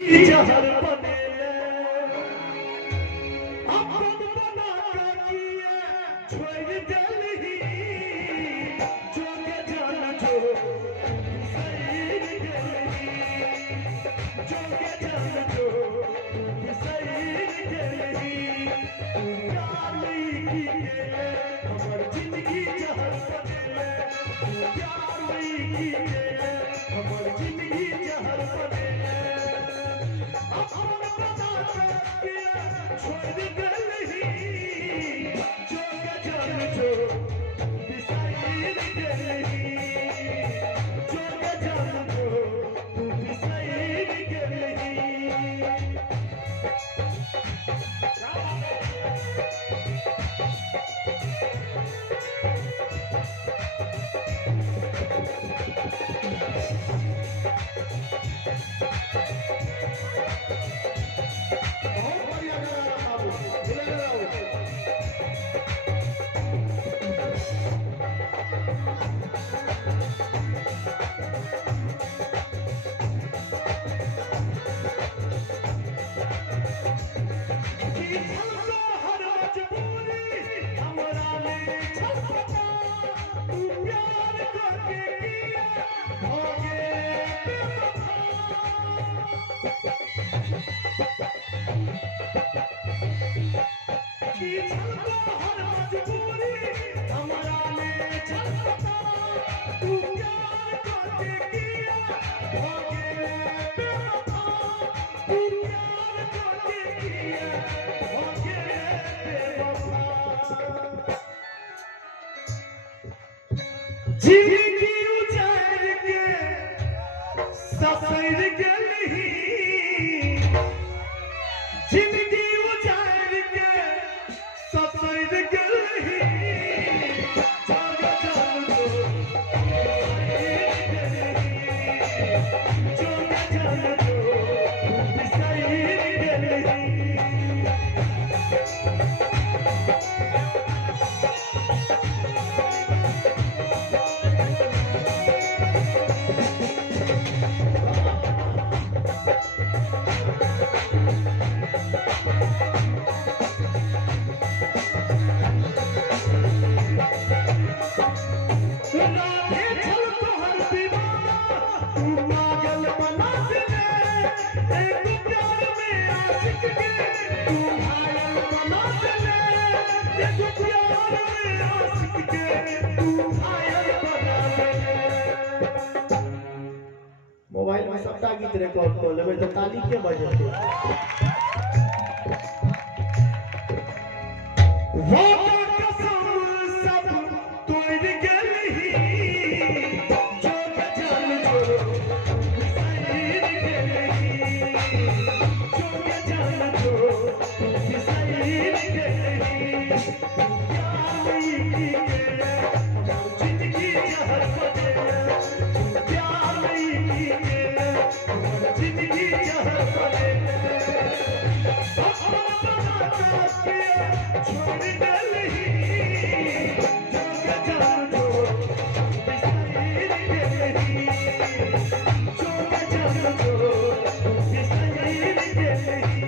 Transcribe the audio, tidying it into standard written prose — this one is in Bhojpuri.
जहर बनेले अपन बना के किए छोड़ देलही जोगे जान जो सही गेलही जोगे जान जो सही गेलही प्यारी की गेले हमर जिंदगी जहर बनेले प्यारी की गेले हमर जिंदगी जहर बनेले अपन बना के छोड़ देलही जोगे जान जो सही गेलही जोगे जान जो सही गेलही जिंदगी उजाड़ के सफर गेलही जिंदगी उजाड़ के सफर गेलही जोगे जान जो जोगे जान जो सही गेलही मोबाइल में सबटा गीत रिकॉर्ड कर लेबै तो ताली के बजेते वो कसम सब तोड़ गेलही जोगे जान जो सही गेलही जोगे जान जो सही गेलही प्यारी की गेले जिंदगी जहर बनेले प्यारी की गेले जिंदगी जहर बनेले अपन बना के छोड़ देलही जोगे जान जो सही गेलही जोगे जान जो सही गेलही